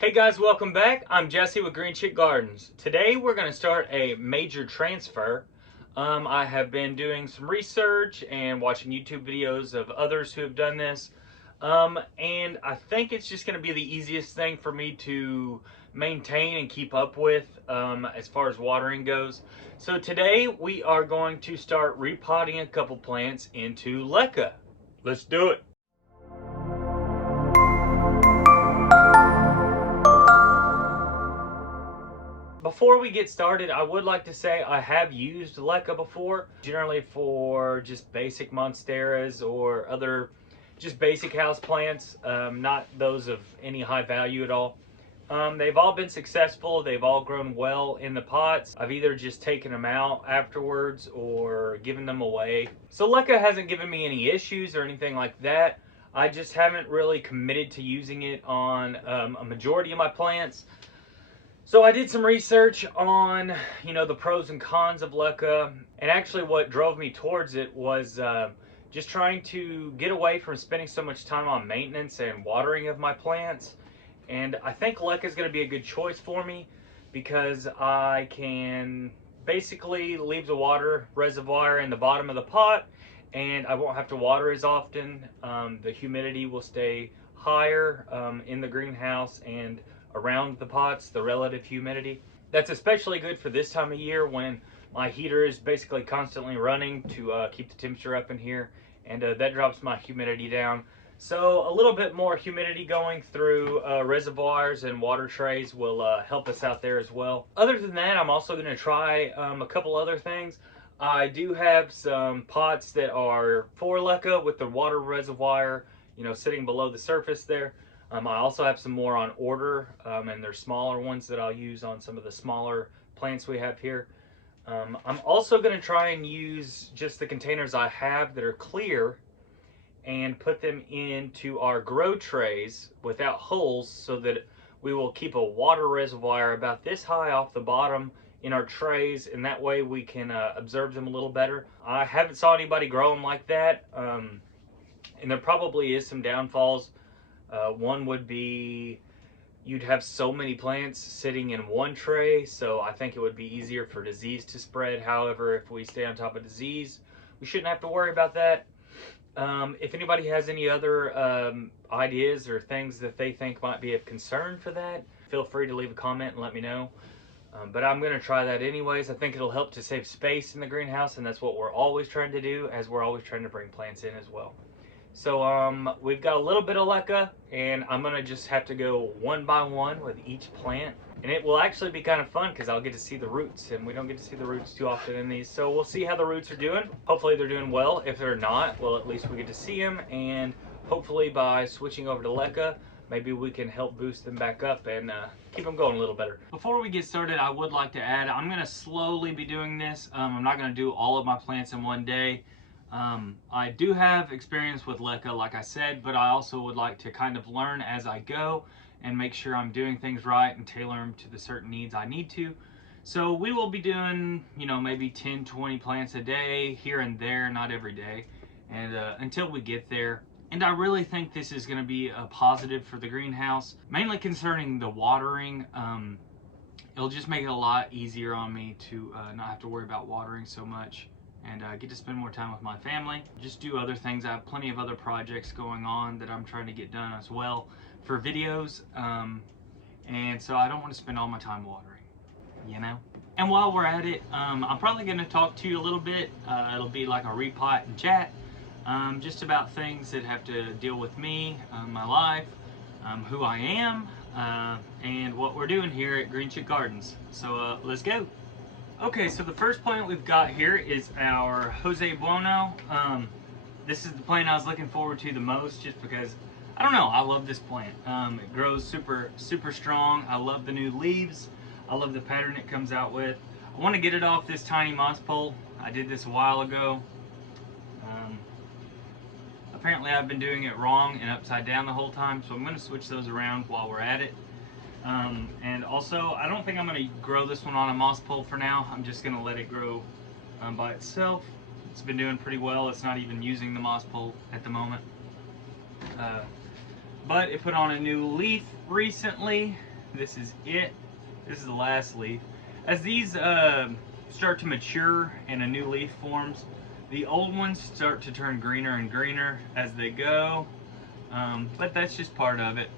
Hey guys, welcome back. I'm Jesse with Green Chick Gardens. Today we're going to start a major transfer. I have been doing some research and watching YouTube videos of others who have done this. And I think it's just going to be the easiest thing for me to maintain and keep up with as far as watering goes. So today we are going to start repotting a couple plants into Leca. Let's do it. Before we get started, I would like to say I have used Leca before, generally for just basic Monsteras or other just basic house plants, not those of any high value at all. They've all been successful. They've all grown well in the pots. I've either just taken them out afterwards or given them away. So Leca hasn't given me any issues or anything like that. I just haven't really committed to using it on a majority of my plants. So I did some research on, the pros and cons of Leca, and actually what drove me towards it was just trying to get away from spending so much time on maintenance and watering of my plants. And I think Leca is going to be a good choice for me because I can basically leave the water reservoir in the bottom of the pot and I won't have to water as often. The humidity will stay higher in the greenhouse and around the pots, the relative humidity. That's especially good for this time of year when my heater is basically constantly running to keep the temperature up in here, and that drops my humidity down. So a little bit more humidity going through reservoirs and water trays will help us out there as well. Other than that, I'm also going to try a couple other things. I do have some pots that are for Leca with the water reservoir, sitting below the surface there. I also have some more on order, and they're smaller ones that I'll use on some of the smaller plants we have here. I'm also going to try and use just the containers I have that are clear and put them into our grow trays without holes so that we will keep a water reservoir about this high off the bottom in our trays, and that way we can observe them a little better. I haven't saw anybody grow them like that, and there probably is some downfalls. One would be you'd have so many plants sitting in one tray, so I think it would be easier for disease to spread. However, if we stay on top of disease, we shouldn't have to worry about that. If anybody has any other ideas or things that they think might be of concern for that, feel free to leave a comment and let me know. But I'm going to try that anyways. I think it'll help to save space in the greenhouse, and that's what we're always trying to do, as we're always trying to bring plants in as well. So we've got a little bit of Leca, and I'm going to just have to go one by one with each plant. And it will actually be kind of fun because I'll get to see the roots, and we don't get to see the roots too often in these. So we'll see how the roots are doing. Hopefully they're doing well. If they're not, well, at least we get to see them, and hopefully by switching over to Leca, maybe we can help boost them back up and keep them going a little better. Before we get started, I would like to add, I'm going to slowly be doing this. I'm not going to do all of my plants in one day. I do have experience with Leca, like I said, but I also would like to kind of learn as I go and make sure I'm doing things right and tailor them to the certain needs I need to. So we will be doing, maybe 10, 20 plants a day here and there, not every day, and until we get there. And I really think this is going to be a positive for the greenhouse, mainly concerning the watering. It'll just make it a lot easier on me to not have to worry about watering so much, and get to spend more time with my family. Just do other things. I have plenty of other projects going on that I'm trying to get done as well for videos, and so I don't want to spend all my time watering, And while we're at it, I'm probably going to talk to you a little bit. It'll be like a repot and chat, just about things that have to deal with me, my life, who I am, and what we're doing here at Green Chick Gardens. So let's go. Okay, so the first plant we've got here is our Josebuono. This is the plant I was looking forward to the most, just because, I don't know, I love this plant. It grows super, super strong. I love the new leaves. I love the pattern it comes out with. I want to get it off this tiny moss pole. I did this a while ago. Apparently I've been doing it wrong and upside down the whole time, so I'm going to switch those around while we're at it. And also, I don't think I'm going to grow this one on a moss pole for now. I'm just going to let it grow by itself. It's been doing pretty well. It's not even using the moss pole at the moment. But it put on a new leaf recently, This is it. This is the last leaf. As these start to mature and a new leaf forms, the old ones start to turn greener and greener as they go, but that's just part of it.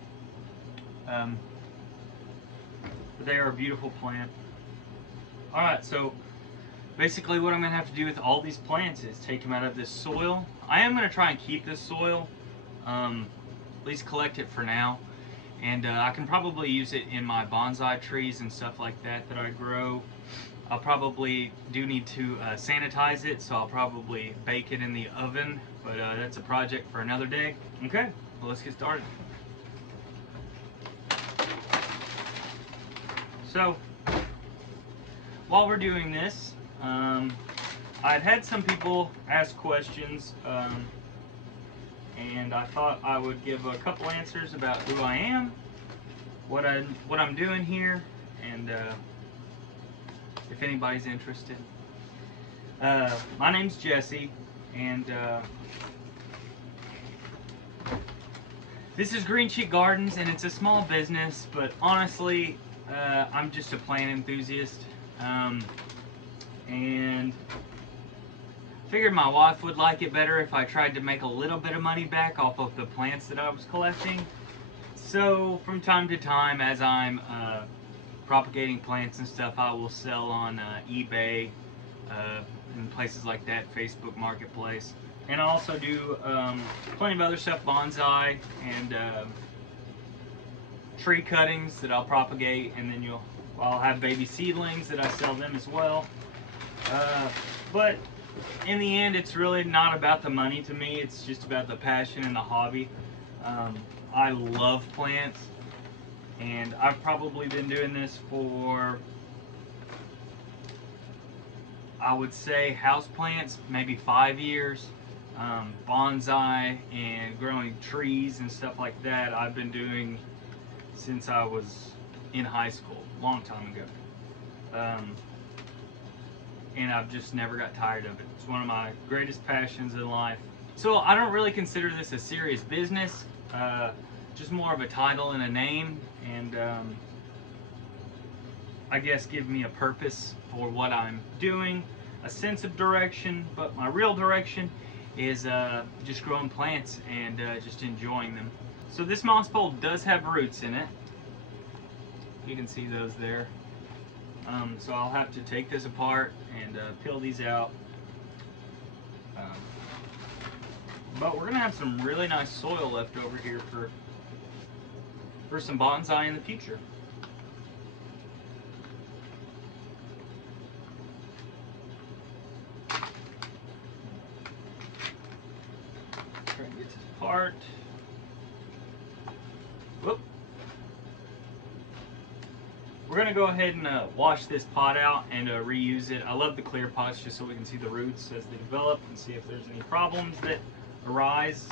They are a beautiful plant. Alright, so basically what I'm going to have to do with all these plants is take them out of this soil. I am going to try and keep this soil, at least collect it for now. And I can probably use it in my bonsai trees and stuff like that I grow. I'll probably do need to sanitize it, so I'll probably bake it in the oven, but that's a project for another day. Okay, well, let's get started. So, while we're doing this, I'd had some people ask questions, and I thought I would give a couple answers about who I am, what I'm doing here, and if anybody's interested. My name's Jesse, and this is Green Cheek Gardens, and it's a small business, but honestly, I'm just a plant enthusiast, and figured my wife would like it better if I tried to make a little bit of money back off of the plants that I was collecting. So from time to time, as I'm propagating plants and stuff, I will sell on eBay and places like that, Facebook Marketplace. And I also do plenty of other stuff, bonsai and tree cuttings that I'll propagate, and then I'll have baby seedlings that I sell them as well. But in the end, it's really not about the money to me. It's just about the passion and the hobby. I love plants, and I've probably been doing this for, I would say, houseplants, maybe 5 years. Bonsai and growing trees and stuff like that, I've been doing since I was in high school, a long time ago. And I've just never got tired of it. It's one of my greatest passions in life. So I don't really consider this a serious business, just more of a title and a name, and I guess give me a purpose for what I'm doing, a sense of direction, but my real direction is just growing plants and just enjoying them. So this moss pole does have roots in it. You can see those there. So I'll have to take this apart and peel these out. But we're gonna have some really nice soil left over here for some bonsai in the future. Try and get this apart. Whoop. We're going to go ahead and wash this pot out and reuse it. I love the clear pots just so we can see the roots as they develop and see if there's any problems that arise.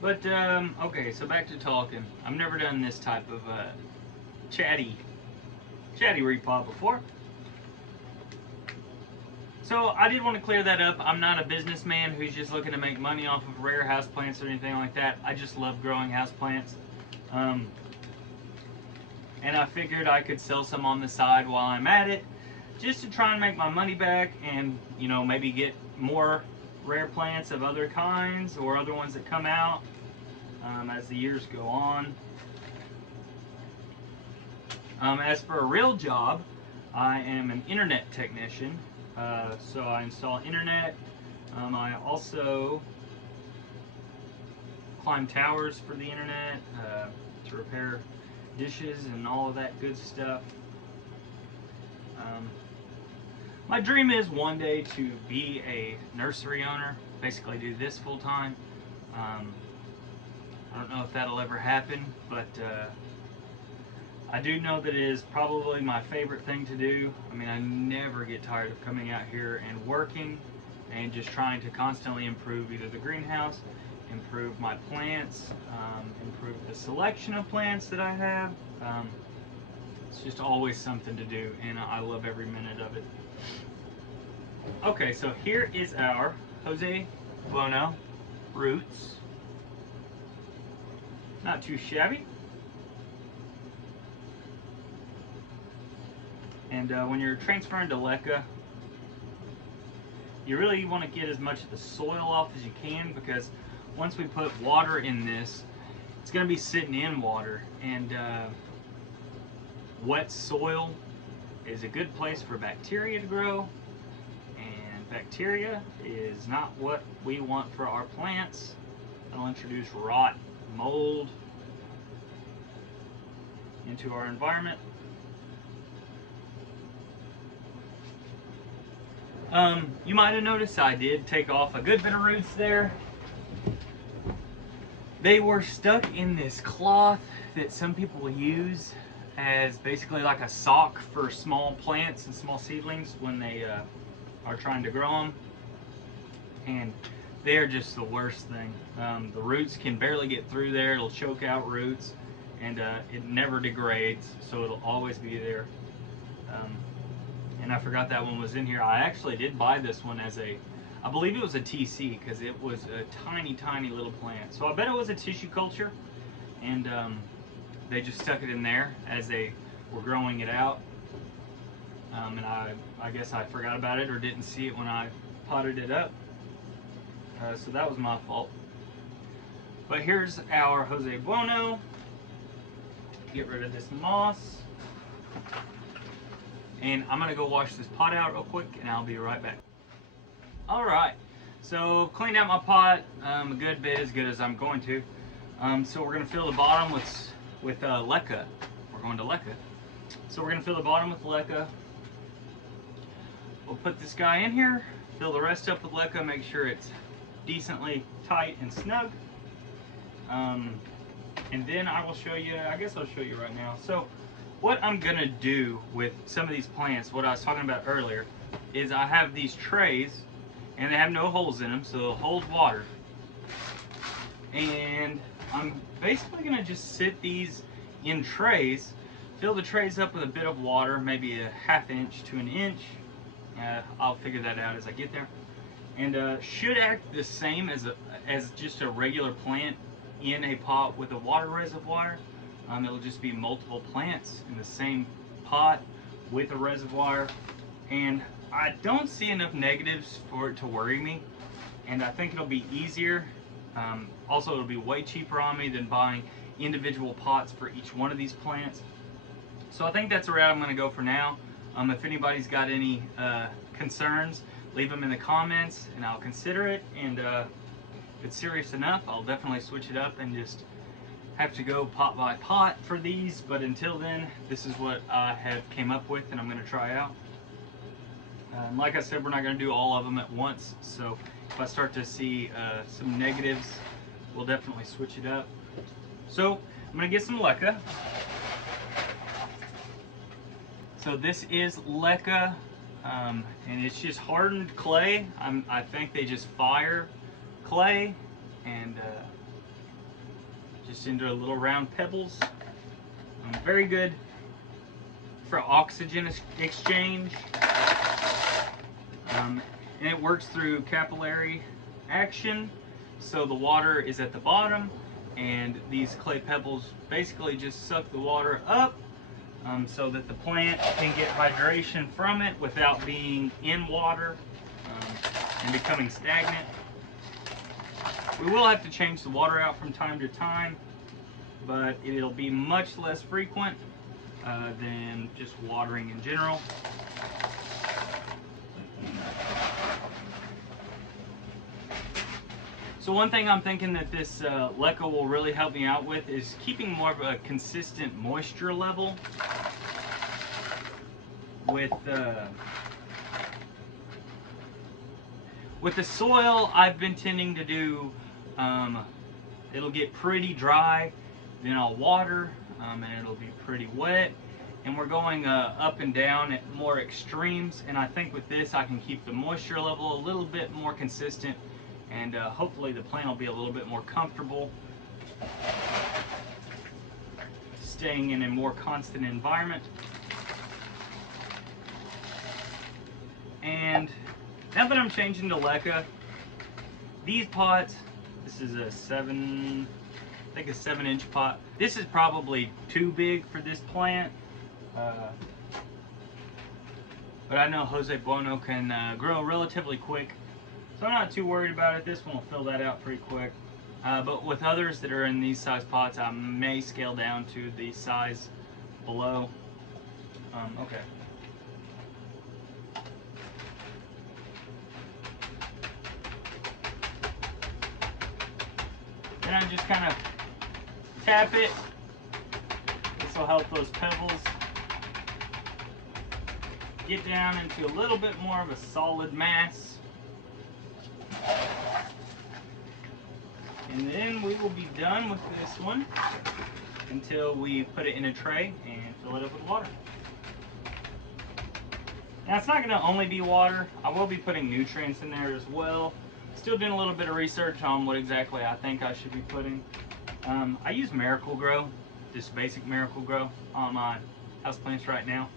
But, okay, so back to talking. I've never done this type of Chatty Repot before. So I did want to clear that up. I'm not a businessman who's just looking to make money off of rare houseplants or anything like that. I just love growing houseplants. And I figured I could sell some on the side while I'm at it, just to try and make my money back and, you know, maybe get more rare plants of other kinds or other ones that come out as the years go on. As for a real job, I am an internet technician. So I install internet. I also climb towers for the internet to repair dishes and all of that good stuff. My dream is one day to be a nursery owner, basically do this full time. I don't know if that'll ever happen, but I do know that it is probably my favorite thing to do. I mean, I never get tired of coming out here and working and just trying to constantly improve either the greenhouse, improve my plants, improve the selection of plants that I have. It's just always something to do, and I love every minute of it. Okay, so here is our Josebuono roots. Not too shabby. And when you're transferring to Leca, you really want to get as much of the soil off as you can, because once we put water in this, it's going to be sitting in water, and wet soil is a good place for bacteria to grow, and bacteria is not what we want for our plants. It'll introduce rot, mold into our environment. You might have noticed I did take off a good bit of roots there. They were stuck in this cloth that some people use as basically like a sock for small plants and small seedlings when they are trying to grow them. And they're just the worst thing. The roots can barely get through there. It'll choke out roots, and it never degrades, so it'll always be there. And I forgot that one was in here. I actually did buy this one as a, I believe it was a TC, because it was a tiny, tiny little plant. So I bet it was a tissue culture, and they just stuck it in there as they were growing it out. And I guess I forgot about it or didn't see it when I potted it up. So that was my fault. But here's our Josebuono. Get rid of this moss. And I'm gonna go wash this pot out real quick, and I'll be right back. All right, so cleaned out my pot a good bit, as good as I'm going to. So we're gonna fill the bottom with Leca. We're going to Leca. So we're gonna fill the bottom with Leca. We'll put this guy in here, fill the rest up with Leca, make sure it's decently tight and snug. And then I will show you, I guess I'll show you right now. So what I'm gonna do with some of these plants, what I was talking about earlier, is I have these trays, and they have no holes in them, so they'll hold water. And I'm basically gonna just sit these in trays, fill the trays up with a bit of water, maybe a ½ inch to an inch. I'll figure that out as I get there. And should act the same as just a regular plant in a pot with a water reservoir. It'll just be multiple plants in the same pot with a reservoir. And I don't see enough negatives for it to worry me. And I think it'll be easier. Also, it'll be way cheaper on me than buying individual pots for each one of these plants. So I think that's the route I'm going to go for now. If anybody's got any concerns, leave them in the comments and I'll consider it. And if it's serious enough, I'll definitely switch it up and just have to go pot by pot for these. But until then, this is what I have came up with and I'm going to try out. Like I said, we're not going to do all of them at once, so if I start to see some negatives, we'll definitely switch it up. So I'm going to get some Leca. So this is Leca, and it's just hardened clay. I think they just fire clay and just into little round pebbles. Very good for oxygen exchange. And it works through capillary action, so the water is at the bottom and these clay pebbles basically just suck the water up, so that the plant can get hydration from it without being in water and becoming stagnant. We will have to change the water out from time to time, but it'll be much less frequent than just watering in general. So one thing I'm thinking that this Leca will really help me out with is keeping more of a consistent moisture level with the soil. I've been tending to do, it'll get pretty dry, then I'll water, and it'll be pretty wet. And we're going up and down at more extremes, and I think with this I can keep the moisture level a little bit more consistent, and hopefully the plant will be a little bit more comfortable staying in a more constant environment. And now that I'm changing to Leca, these pots, this is a I think a 7-inch pot. This is probably too big for this plant. But I know Josebuono can grow relatively quick, so I'm not too worried about it. This one will fill that out pretty quick. But with others that are in these size pots, I may scale down to the size below. Okay. Then I just kind of tap it. This will help those pebbles get down into a little bit more of a solid mass. And then we will be done with this one until we put it in a tray and fill it up with water. Now it's not going to only be water. I will be putting nutrients in there as well. Still doing a little bit of research on what exactly I think I should be putting. I use Miracle-Gro, just basic Miracle-Gro on my houseplants right now.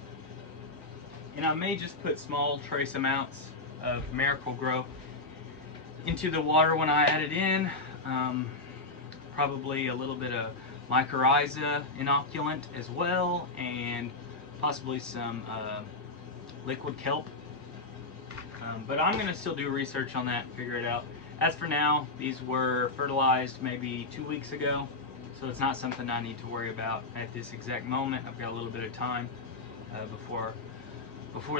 And I may just put small trace amounts of Miracle-Gro into the water when I add it in. Probably a little bit of mycorrhiza inoculant as well, and possibly some liquid kelp. But I'm going to still do research on that and figure it out. As for now, these were fertilized maybe 2 weeks ago, so it's not something I need to worry about at this exact moment. I've got a little bit of time before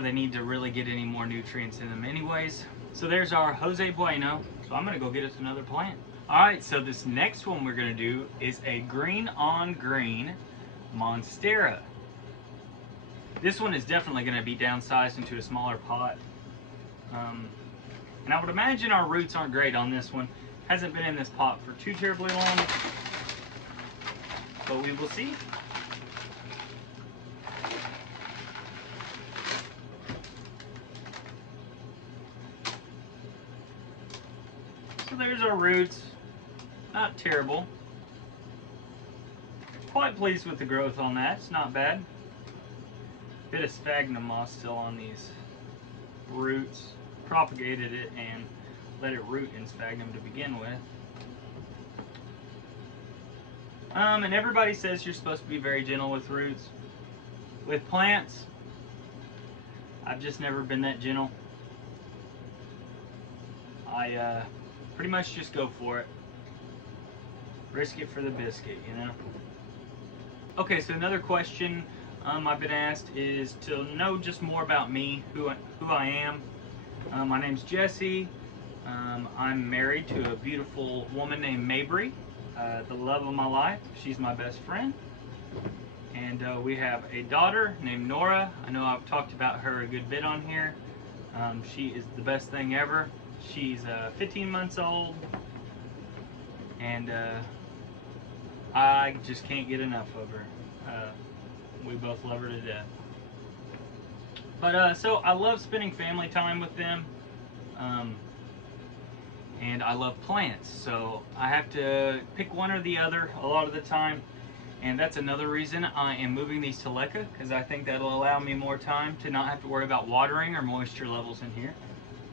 they need to really get any more nutrients in them anyways. So there's our Josebuono. So I'm going to go get us another plant. Alright, so this next one we're going to do is a green on green Monstera. This one is definitely going to be downsized into a smaller pot. And I would imagine our roots aren't great on this one. Hasn't been in this pot for too terribly long, but we will see. So there's our roots. Not terrible. Quite pleased with the growth on that. It's not bad. Bit of sphagnum moss still on these roots. Propagated it and let it root in sphagnum to begin with. And everybody says you're supposed to be very gentle with roots. With plants, I've just never been that gentle. I pretty much just go for it. Risk it for the biscuit, you know? Okay, so another question I've been asked is to know just more about me, who I am. My name's Jesse. I'm married to a beautiful woman named Mabry, the love of my life. She's my best friend. And we have a daughter named Nora. I know I've talked about her a good bit on here. She is the best thing ever. She's 15 months old, and I just can't get enough of her. We both love her to death. But so I love spending family time with them, and I love plants, so I have to pick one or the other a lot of the time, and that's another reason I am moving these to Leca, because I think that'll allow me more time to not have to worry about watering or moisture levels in here,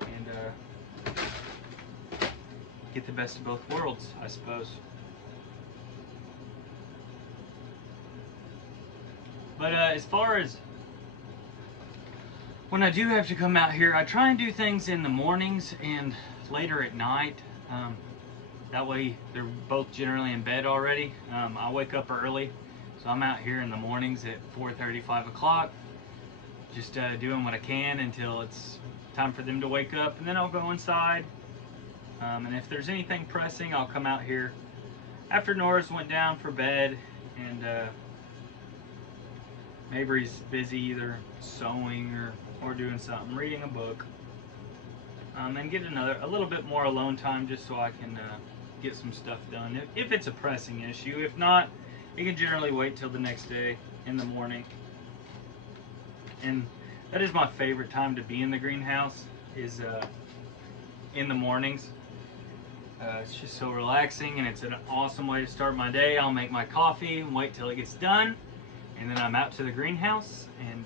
and get the best of both worlds, I suppose. But as far as when I do have to come out here, I try and do things in the mornings and later at night. That way they're both generally in bed already. I wake up early, so I'm out here in the mornings at 4:30, 5 o'clock, just doing what I can until it's time for them to wake up, and then I'll go inside. And if there's anything pressing, I'll come out here after Nora's went down for bed, and Mabry's busy either sewing or doing something, reading a book, and get a little bit more alone time just so I can get some stuff done if it's a pressing issue. If not, you can generally wait till the next day in the morning. And that is my favorite time to be in the greenhouse, is in the mornings. It's just so relaxing, and it's an awesome way to start my day. I'll make my coffee and wait till it gets done, and then I'm out to the greenhouse and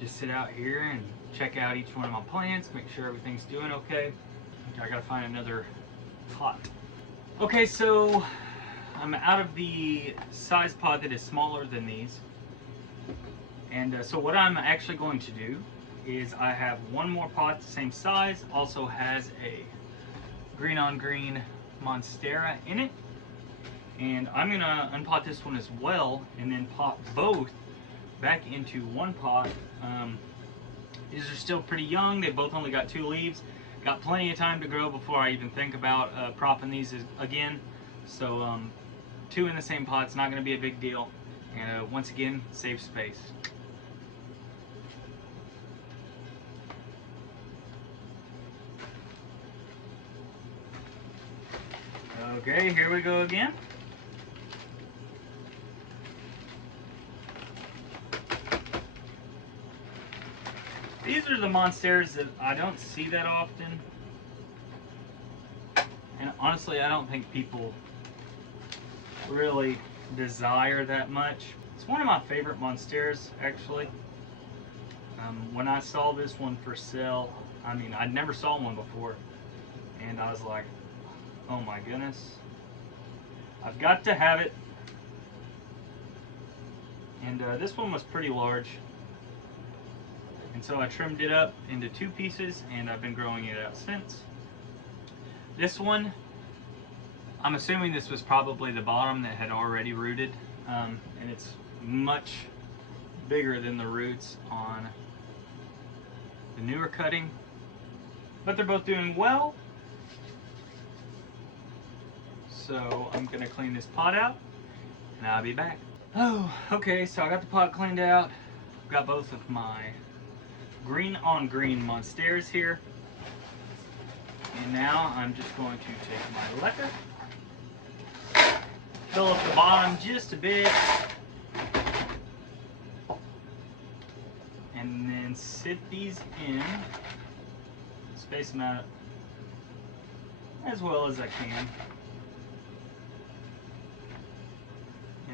just sit out here and check out each one of my plants, make sure everything's doing okay. I gotta find another pot. Okay, so I'm out of the size pot that is smaller than these. And so what I'm actually going to do is I have one more pot the same size, also has a green on green Monstera in it. And I'm gonna unpot this one as well and then pot both back into one pot. These are still pretty young. They both only got 2 leaves. Got plenty of time to grow before I even think about propping these again. So 2 in the same pot's not going to be a big deal. And once again, save space. Okay, here we go again. These are the Monsteras that I don't see that often. And honestly, I don't think people really desire that much. It's one of my favorite Monsteras, actually. When I saw this one for sale, I mean, I'd never saw one before. And I was like, oh my goodness. I've got to have it. And this one was pretty large. And so I trimmed it up into 2 pieces, and I've been growing it out since. This one, I'm assuming this was probably the bottom that had already rooted, and it's much bigger than the roots on the newer cutting. But they're both doing well. So I'm gonna clean this pot out, and I'll be back. Oh, okay, so I got the pot cleaned out. Got both of my green on green Monsteras here. And now I'm just going to take my Leca, fill up the bottom just a bit, and then sit these in, space them out as well as I can.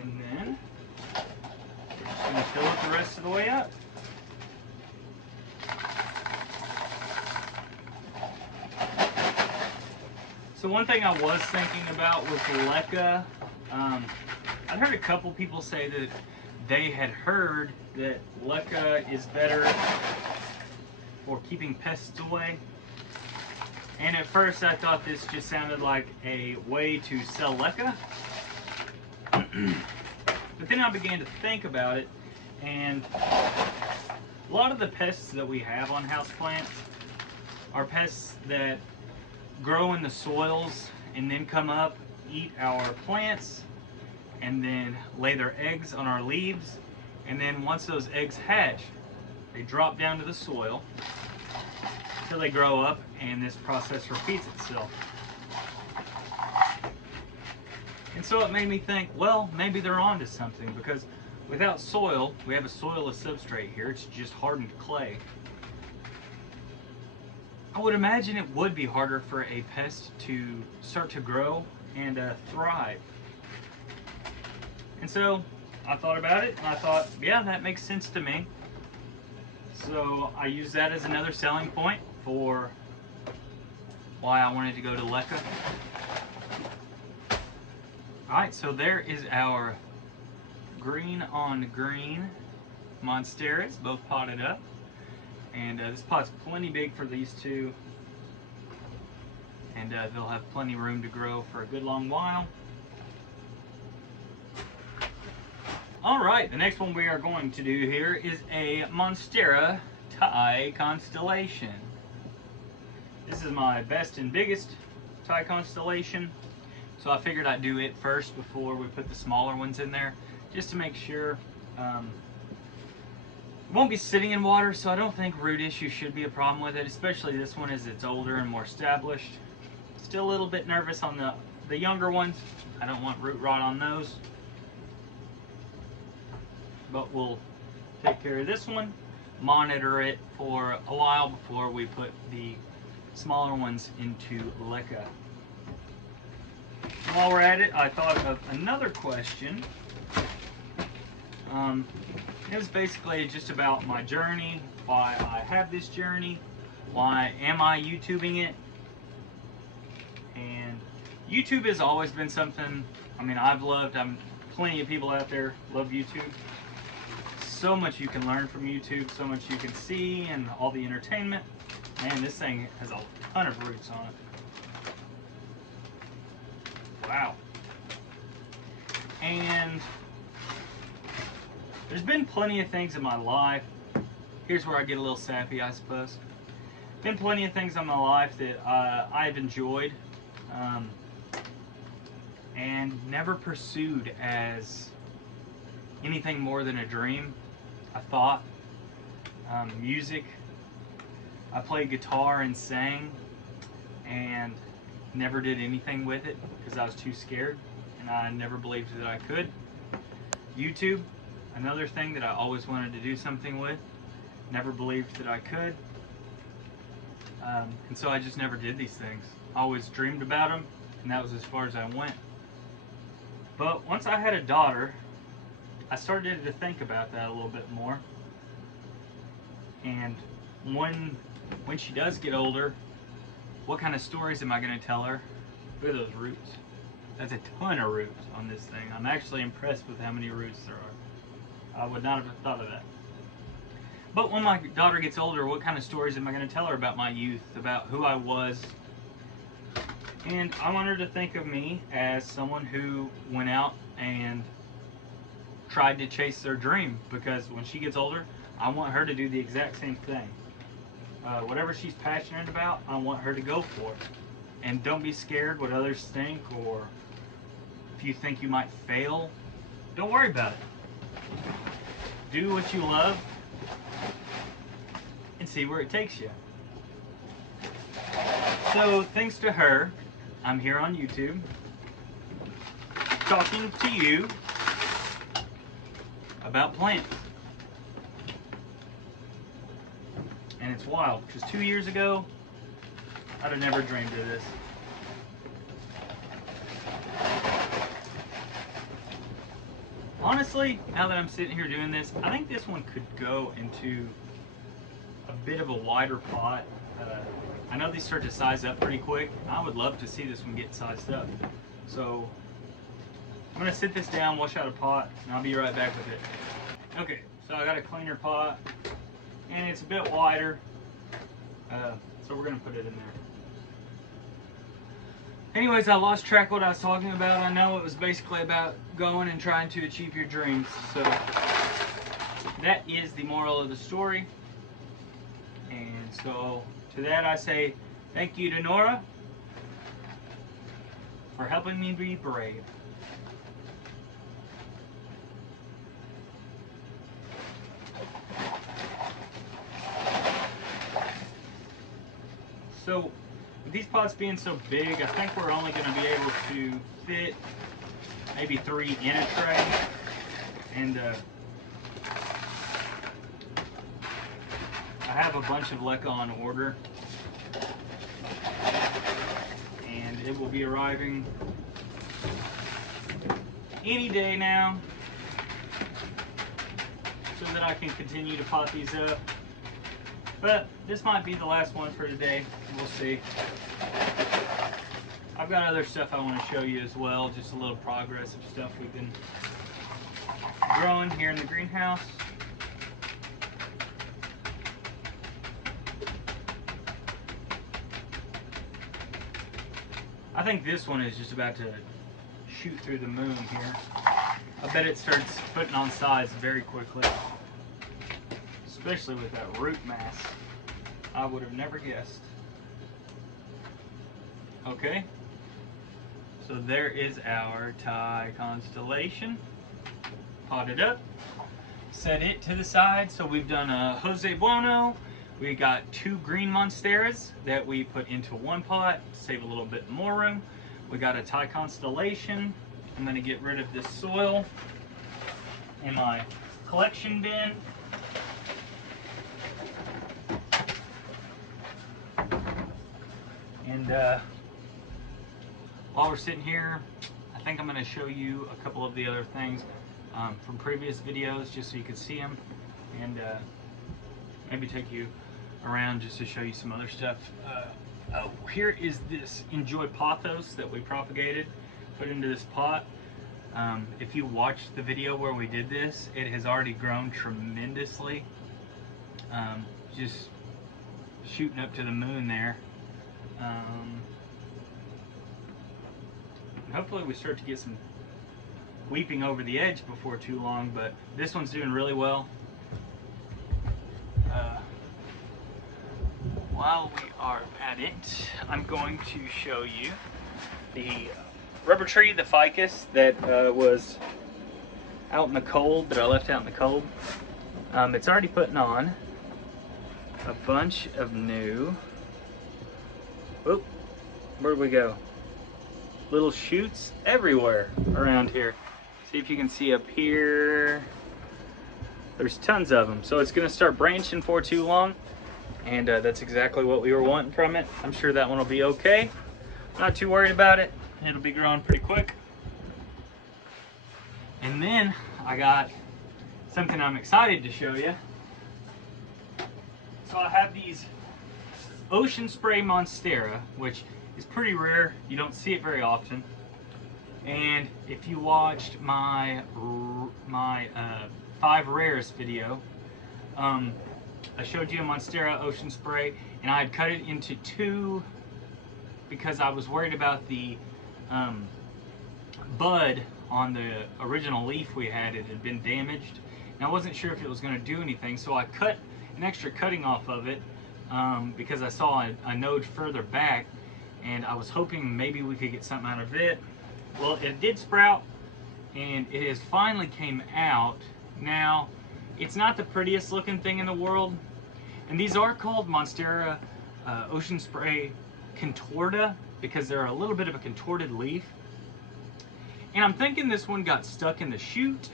And then we're just going to fill it the rest of the way up. So one thing I was thinking about with Leca, I'd heard a couple people say that they had heard that Leca is better for keeping pests away. And at first I thought this just sounded like a way to sell Leca. But then I began to think about it, and a lot of the pests that we have on houseplants are pests that grow in the soils and then come up, eat our plants, and then lay their eggs on our leaves. And then once those eggs hatch, they drop down to the soil until they grow up, and this process repeats itself. And so it made me think, well, maybe they're onto something, because without soil, we have a soilless substrate here, it's just hardened clay. I would imagine it would be harder for a pest to start to grow and thrive. And so I thought about it, and I thought, yeah, that makes sense to me. So I used that as another selling point for why I wanted to go to Leca. Alright, so there is our green on green Monsteras, both potted up. And this pot's plenty big for these 2. And they'll have plenty of room to grow for a good long while. Alright, the next one we are going to do here is a Monstera Thai Constellation. This is my best and biggest Thai Constellation. So I figured I'd do it first before we put the smaller ones in there, just to make sure. It won't be sitting in water, so I don't think root issue should be a problem with it, especially this one as it's older and more established. Still a little bit nervous on the younger ones. I don't want root rot on those. But we'll take care of this one, monitor it for a while before we put the smaller ones into Leca. While we're at it, I thought of another question. It was basically just about my journey, why I have this journey, why am I YouTubing it. And YouTube has always been something, I mean, I've loved. Plenty of people out there love YouTube. So much you can learn from YouTube, so much you can see, and all the entertainment. Man, this thing has a ton of roots on it. Wow. And there's been plenty of things in my life. Here's where I get a little sappy, I suppose. Been plenty of things in my life that I've enjoyed and never pursued as anything more than a dream. I thought music. I played guitar and sang and never did anything with it because I was too scared and I never believed that I could. YouTube, another thing that I always wanted to do something with, never believed that I could. And so I just never did these things. I always dreamed about them, and that was as far as I went. But once I had a daughter, I started to think about that a little bit more. And when she does get older, what kind of stories am I going to tell her? Look at those roots. That's a ton of roots on this thing. I'm actually impressed with how many roots there are. I would not have thought of that. But when my daughter gets older, what kind of stories am I going to tell her about my youth, about who I was? And I want her to think of me as someone who went out and tried to chase their dream, because when she gets older, I want her to do the exact same thing. Whatever she's passionate about, I want her to go for it. And don't be scared what others think, or if you think you might fail, don't worry about it. Do what you love and see where it takes you. So thanks to her, I'm here on YouTube talking to you about plants. And it's wild, because 2 years ago, I'd have never dreamed of this. Honestly, now that I'm sitting here doing this, I think this one could go into a bit of a wider pot. I know these start to size up pretty quick. I would love to see this one get sized up. So I'm gonna sit this down, wash out a pot, and I'll be right back with it. Okay, so I got a cleaner pot, and it's a bit wider, so we're gonna put it in there. Anyways, I lost track of what I was talking about. I know it was basically about going and trying to achieve your dreams. So that is the moral of the story. And so to that I say thank you to Nora for helping me be brave. So with these pots being so big, I think we're only going to be able to fit maybe 3 in a tray. And I have a bunch of Leca on order, and it will be arriving any day now, so that I can continue to pot these up. But this might be the last one for today. We'll see. I've got other stuff I want to show you as well, just a little progress of stuff we've been growing here in the greenhouse. I think this one is just about to shoot through the moon here. I bet it starts putting on size very quickly. Especially with that root mass. I would have never guessed. Okay. So there is our Thai Constellation. Potted up. Set it to the side. So we've done a Josebuono. We got 2 green Monsteras that we put into one pot to save a little bit more room. We got a Thai Constellation. I'm going to get rid of this soil in my collection bin. while we're sitting here, I think I'm going to show you a couple of the other things from previous videos, just so you can see them, and maybe take you around just to show you some other stuff. Oh, here is this Enjoy pothos that we propagated, put into this pot. If you watched the video where we did this, it has already grown tremendously. Just shooting up to the moon there. Hopefully we start to get some weeping over the edge before too long, but this one's doing really well. While we are at it, I'm going to show you the rubber tree, the ficus, that was out in the cold, that I left out in the cold. It's already putting on a bunch of new, whoop, where'd we go? Little shoots everywhere around here. See if you can see up here. There's tons of them. So it's gonna start branching for too long, and that's exactly what we were wanting from it. I'm sure that one will be okay. Not too worried about it. It'll be growing pretty quick. And then I got something I'm excited to show you. So I have these ocean spray Monstera, which is pretty rare. You don't see it very often. And if you watched my 5 rarest video, I showed you a Monstera ocean spray, and I had cut it into 2 because I was worried about the bud on the original leaf we had. It had been damaged, and I wasn't sure if it was going to do anything, so I cut an extra cutting off of it because I saw a node further back, and I was hoping maybe we could get something out of it. Well, it did sprout, and it has finally came out. Now, it's not the prettiest looking thing in the world, and these are called Monstera Ocean Spray Contorta because they're a little bit of a contorted leaf. And I'm thinking this one got stuck in the shoot,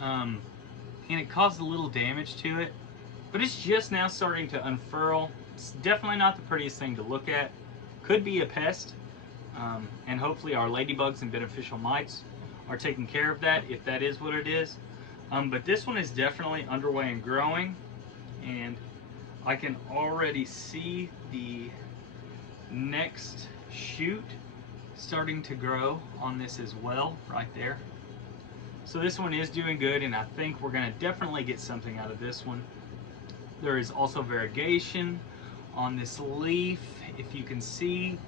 and it caused a little damage to it. But it's just now starting to unfurl. It's definitely not the prettiest thing to look at. Could be a pest, and hopefully our ladybugs and beneficial mites are taking care of that, if that is what it is. But this one is definitely underway and growing, and I can already see the next shoot starting to grow on this as well, right there. So this one is doing good, and I think we're going to definitely get something out of this one. There is also variegation on this leaf, if you can see.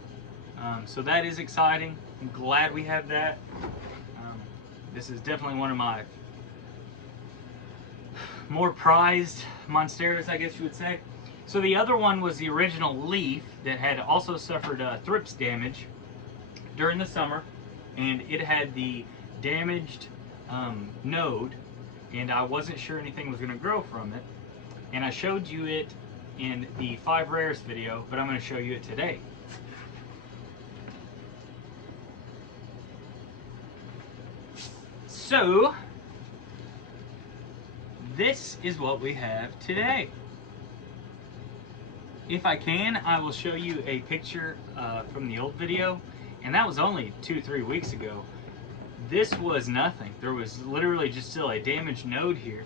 So that is exciting. I'm glad we have that. This is definitely one of my more prized Monsteras, I guess you would say. So the other one was the original leaf that had also suffered thrips damage during the summer, and it had the damaged node, and I wasn't sure anything was going to grow from it. And I showed you it in the 5 rarest video, but I'm going to show you it today. So this is what we have today. If I can, I will show you a picture from the old video, and that was only 2-3 weeks ago. This was nothing. There was literally just still a damaged node here,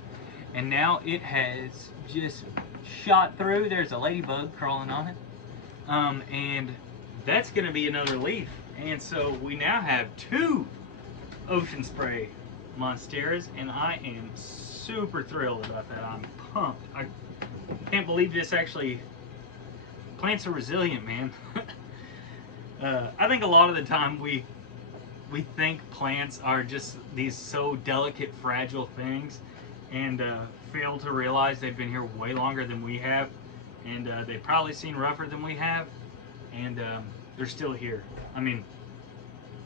and now it has just shot through. There's a ladybug crawling on it, and that's going to be another leaf. And so we now have 2 ocean spray Monsteras, and I am super thrilled about that. I'm pumped. I can't believe this actually. Plants are resilient, man. I think a lot of the time we think plants are just these so delicate, fragile things, and fail to realize they've been here way longer than we have, and they've probably seen rougher than we have, and they're still here. I mean,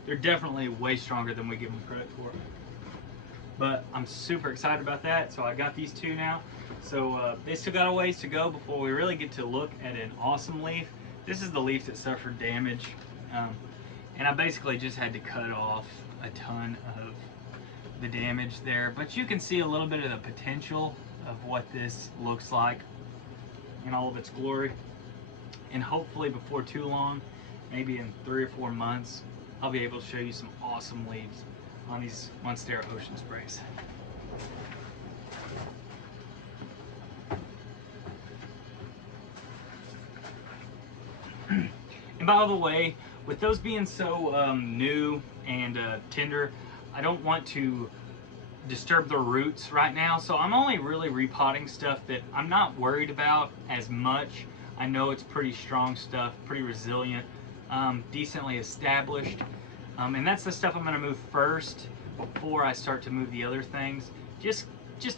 they're definitely way stronger than we give them credit for. But I'm super excited about that. So I got these 2 now. So they still got a ways to go before we really get to look at an awesome leaf. This is the leaf that suffered damage. And I basically just had to cut off a ton of the damage there. But you can see a little bit of the potential of what this looks like in all of its glory. And hopefully before too long, maybe in 3 or 4 months, I'll be able to show you some awesome leaves on these Monstera Ocean sprays. And by the way, with those being so new and tender, I don't want to disturb the roots right now, so I'm only really repotting stuff that I'm not worried about as much. I know it's pretty strong stuff, pretty resilient, decently established, and that's the stuff I'm going to move first before I start to move the other things, just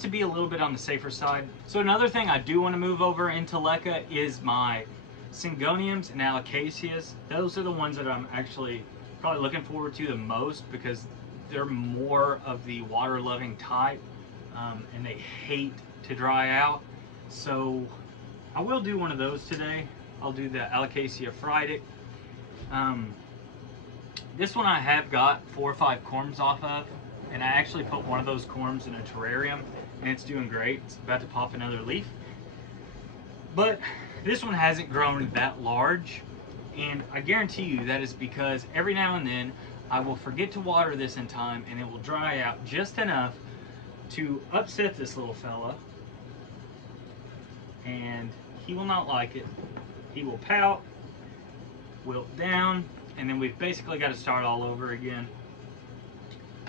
to be a little bit on the safer side. So another thing I do want to move over into Leca is my Syngoniums and Alocasias. Those are the ones that I'm actually probably looking forward to the most, because they're more of the water loving type, and they hate to dry out. So I will do one of those today. I'll do the Alocasia Friedic. This one I have got 4 or 5 corms off of, and I actually put one of those corms in a terrarium, and it's doing great. It's about to pop another leaf. But this one hasn't grown that large, and I guarantee you that is because every now and then I will forget to water this in time, and it will dry out just enough to upset this little fella, and he will not like it. He will pout, wilt down, and then we've basically got to start all over again.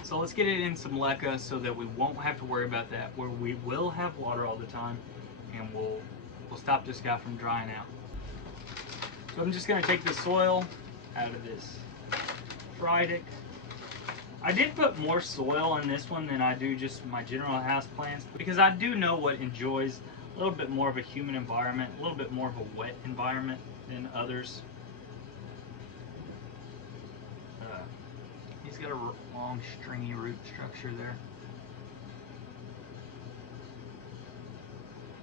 So let's get it in some Leca so that we won't have to worry about that, where we will have water all the time, and we'll stop this guy from drying out. So I'm just going to take the soil out of this Friedic. I did put more soil on this one than I do just my general house plants, because I do know what enjoys a little bit more of a humid environment, a little bit more of a wet environment than others. He's got a long stringy root structure there.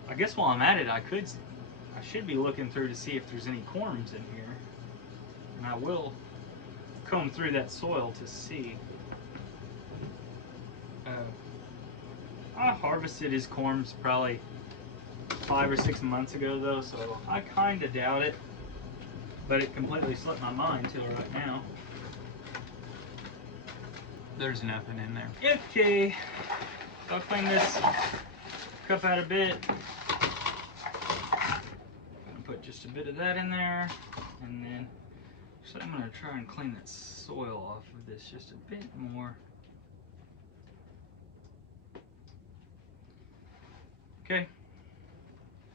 I guess while I'm at it, I should be looking through to see if there's any corms in here, and I will comb through that soil to see. I harvested his corms probably 5 or 6 months ago though, so I kind of doubt it, but it completely slipped my mind till right now. There's nothing in there. Okay, so I'll clean this cup out a bit. Put just a bit of that in there, and then so I'm going to try and clean that soil off of this just a bit more. Okay,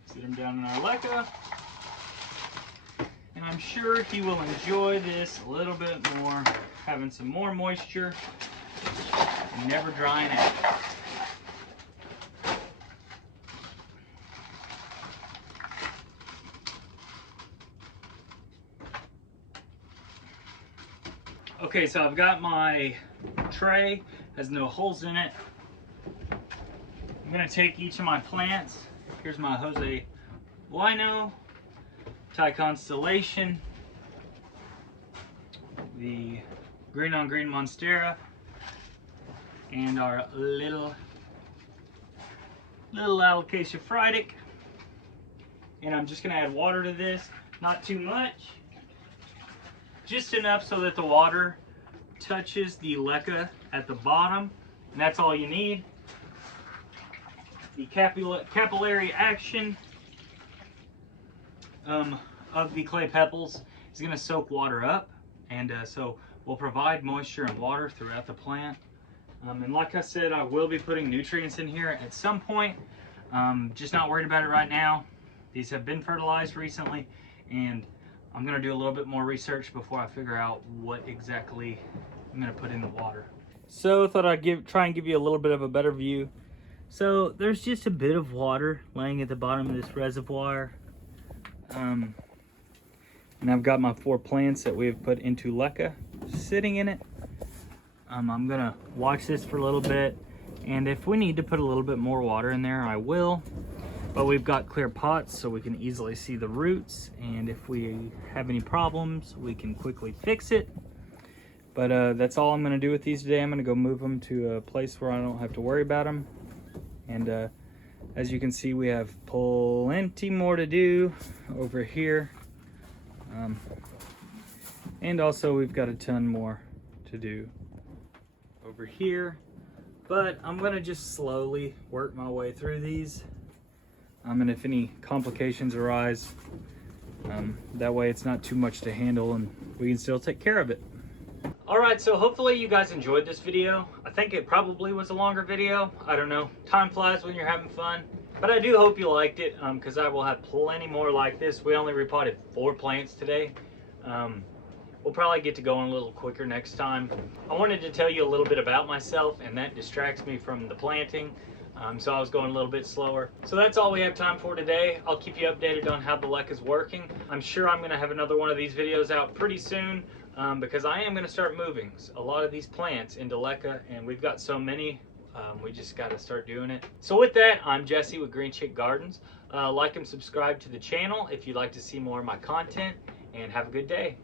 sit him down in our Leca, and I'm sure he will enjoy this a little bit more, having some more moisture and never drying out. Okay, so I've got my tray, has no holes in it. I'm gonna take each of my plants. Here's my Josebuono, Thai Constellation, the green on green Monstera, and our little Alocasia Friedic. And I'm just gonna add water to this, not too much. Just enough so that the water touches the Leca at the bottom, and that's all you need. The capillary action of the clay pebbles is going to soak water up, and so will provide moisture and water throughout the plant. And like I said, I will be putting nutrients in here at some point. Just not worried about it right now. These have been fertilized recently, and I'm going to do a little bit more research before I figure out what exactly I'm going to put in the water. So I thought I'd try and give you a little bit of a better view. So there's just a bit of water laying at the bottom of this reservoir. And I've got my 4 plants that we have put into Leca sitting in it. I'm going to watch this for a little bit, and if we need to put a little bit more water in there, I will. But we've got clear pots so we can easily see the roots, and if we have any problems, we can quickly fix it. But that's all I'm going to do with these today. I'm going to go move them to a place where I don't have to worry about them. And as you can see, we have plenty more to do over here. And also we've got a ton more to do over here, but I'm gonna just slowly work my way through these. And if any complications arise, that way it's not too much to handle and we can still take care of it. Alright, so hopefully you guys enjoyed this video. I think it probably was a longer video. I don't know. Time flies when you're having fun. But I do hope you liked it, because I will have plenty more like this. We only repotted 4 plants today. We'll probably get to going a little quicker next time. I wanted to tell you a little bit about myself, and that distracts me from the planting. So I was going a little bit slower. So that's all we have time for today. I'll keep you updated on how the Leca is working. I'm sure I'm going to have another one of these videos out pretty soon, because I am going to start moving a lot of these plants into Leca, and we've got so many. We just got to start doing it. So with that, I'm Jesse with Green Chick Gardens. Like and subscribe to the channel if you'd like to see more of my content, and have a good day.